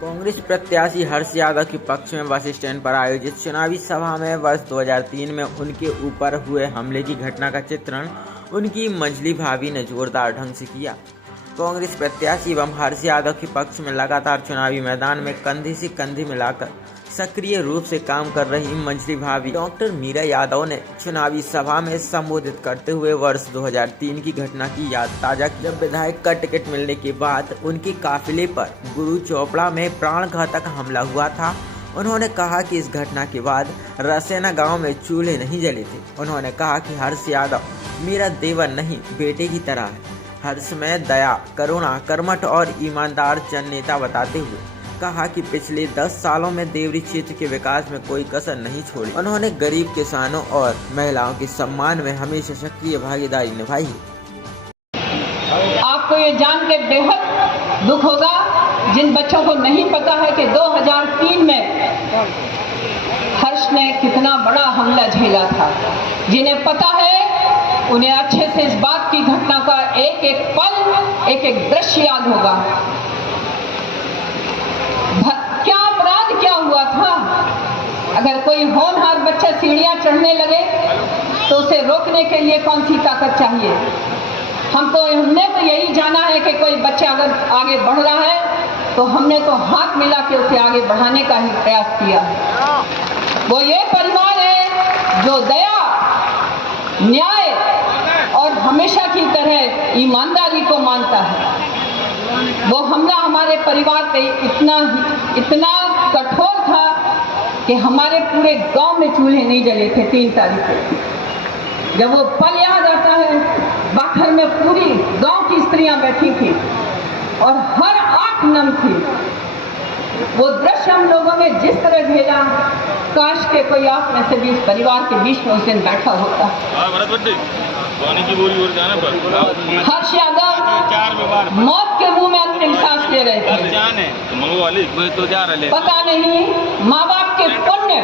कांग्रेस प्रत्याशी हर्ष यादव के पक्ष में बस स्टैंड पर आयोजित चुनावी सभा में वर्ष 2003 में उनके ऊपर हुए हमले की घटना का चित्रण उनकी मंझली भाभी ने जोरदार ढंग से किया। कांग्रेस प्रत्याशी एवं हर्ष यादव के पक्ष में लगातार चुनावी मैदान में कंधे से कंधे मिलाकर सक्रिय रूप से काम कर रही मंझली भाभी डॉक्टर मीरा यादव ने चुनावी सभा में संबोधित करते हुए वर्ष 2003 की घटना की याद ताजा की, जब विधायक का टिकट मिलने के बाद उनके काफिले पर गुरु चोपड़ा में प्राणघातक हमला हुआ था। उन्होंने कहा कि इस घटना के बाद रसेना गांव में चूल्हे नहीं जले थे। उन्होंने कहा कि हर्ष यादव मेरा देवर नहीं बेटे की तरह है। हर्ष में दया, करुणा, कर्मठ और ईमानदार जन नेता बताते हुए कहा कि पिछले 10 सालों में देवरी क्षेत्र के विकास में कोई कसर नहीं छोड़ी। उन्होंने गरीब किसानों और महिलाओं के सम्मान में हमेशा सक्रिय भागीदारी निभाई है। आपको ये जान के बेहद दुख होगा जिन बच्चों को नहीं पता है कि 2003 में हर्ष ने कितना बड़ा हमला झेला था। जिन्हें पता है उन्हें अच्छे से इस बात की घटना का एक एक पल, एक एक दृश्य याद होगा। क्या अपराध क्या हुआ था? अगर कोई होनहार बच्चा सीढ़ियां चढ़ने लगे तो उसे रोकने के लिए कौन सी ताकत चाहिए? हमने तो यही जाना है कि कोई बच्चा अगर आगे बढ़ रहा है तो हमने तो हाथ मिला के उसे आगे बढ़ाने का ही प्रयास किया। वो ये परिवार है जो दया, न्याय और हमेशा की तरह ईमानदारी को मानता है। वो हमला हमारे परिवार पे इतना कठोर था कि हमारे पूरे गांव में चूल्हे नहीं जले थे 3 तारीख को। जब वो पल याद आता है, बाखर में पूरी गांव की स्त्रियां बैठी थी और हर आंख नम थी। वो दृश्य हम लोगों ने जिस तरह झेला, काश के कोई आप में से भी परिवार के बीच में उस दिन बैठा होता। हर्ष यादव मौत के मुंह में अंतिम सांस ले रहे थे। पता नहीं माँ बाप के पुण्य,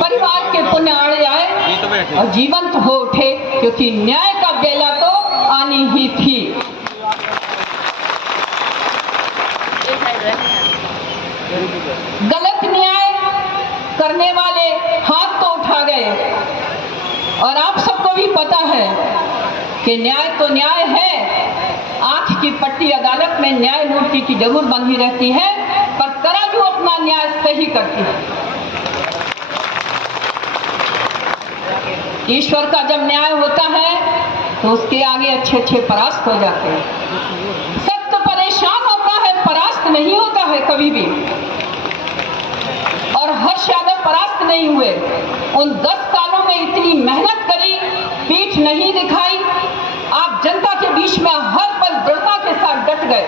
परिवार के पुण्य आड़े आए और जीवंत हो उठे, क्योंकि न्याय का बेला तो आनी ही थी। गलत न्याय करने वाले हाथ तो उठा गए और आप सबको भी पता है कि न्याय तो न्याय है। आंख की पट्टी अदालत में न्यायमूर्ति की जरूर बंधी रहती है, पर तराजू अपना न्याय सही करती है। ईश्वर का जब न्याय होता है तो उसके आगे अच्छे अच्छे परास्त हो जाते हैं। सत्य परेशान होता है, परास्त नहीं होता है कभी भी। और हर्ष यादव परास्त नहीं हुए। उन 10 सालों में इतनी मेहनत करी, पीठ नहीं दिखाई। आप जनता के बीच में हर पल दृढ़ता के साथ डट गए।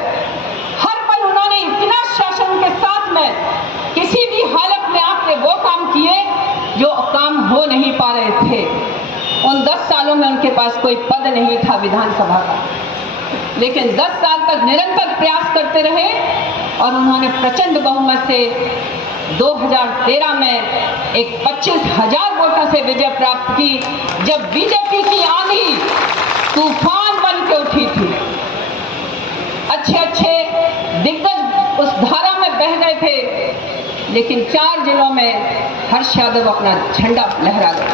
हर पल उन्होंने इतना शासन के साथ में किसी भी हालत में आपने वो काम किए जो काम हो नहीं पा रहे थे। उन 10 सालों में उनके पास कोई पद नहीं था विधानसभा का, लेकिन 10 साल तक निरंतर प्रयास करते रहे और उन्होंने प्रचंड बहुमत से 2013 में एक 25,000 वोटों से विजय प्राप्त की, जब बीजेपी की आंधी तूफान बन के उठी थी। अच्छे अच्छे दिग्गज उस धारा में बह गए थे, लेकिन 4 जिलों में हर्ष यादव अपना झंडा लहरा गए।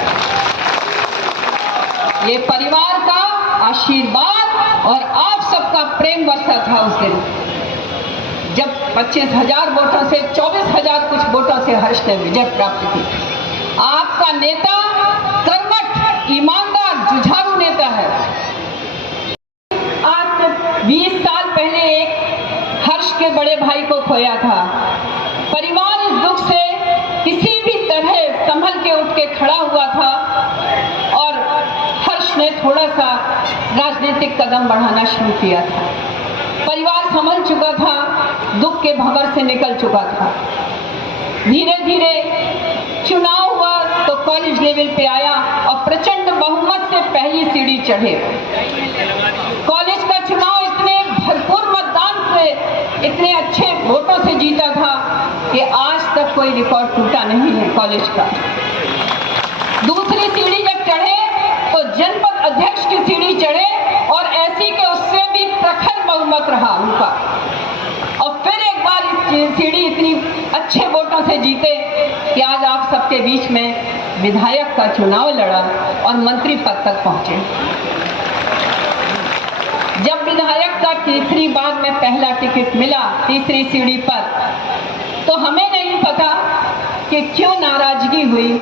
ये परिवार का आशीर्वाद और आप सबका प्रेम वर्षा था उस दिन, जब 25,000 वोटों से 24,000 कुछ वोटों से हर्ष ने विजय प्राप्त की। आपका नेता कर्मठ, ईमानदार, जुझारू नेता है। आज से 20 साल पहले एक हर्ष के बड़े भाई को खोया था। परिवार इस दुख से किसी भी तरह संभल के उठ के खड़ा हुआ था और हर्ष ने थोड़ा सा राजनीतिक कदम बढ़ाना शुरू किया था। परिवार संभल चुका था, दुख के भंवर से निकल चुका था। धीरे धीरे चुनाव हुआ तो कॉलेज लेवल पे आया और प्रचंड बहुमत से पहली सीढ़ी चढ़े। कॉलेज का चुनाव इतने भरपूर मतदान से, इतने अच्छे वोटों से जीता था कि आज तक कोई रिकॉर्ड टूटा नहीं है कॉलेज का। दूसरी सीढ़ी जब चढ़े तो जनपद अध्यक्ष की सीढ़ी चढ़े और ऐसी के उससे भी प्रखर बहुमत रहा उनका। और फिर एक बार इस सीढ़ी इतनी अच्छे वोटों से जीते कि आज आप सबके बीच में विधायक का चुनाव लड़ा और मंत्री पद तक पहुंचे। जब विधायक का तीसरी बार में पहला टिकट मिला तीसरी सीढ़ी पर, तो हमें नहीं पता कि क्यों नाराजगी हुई।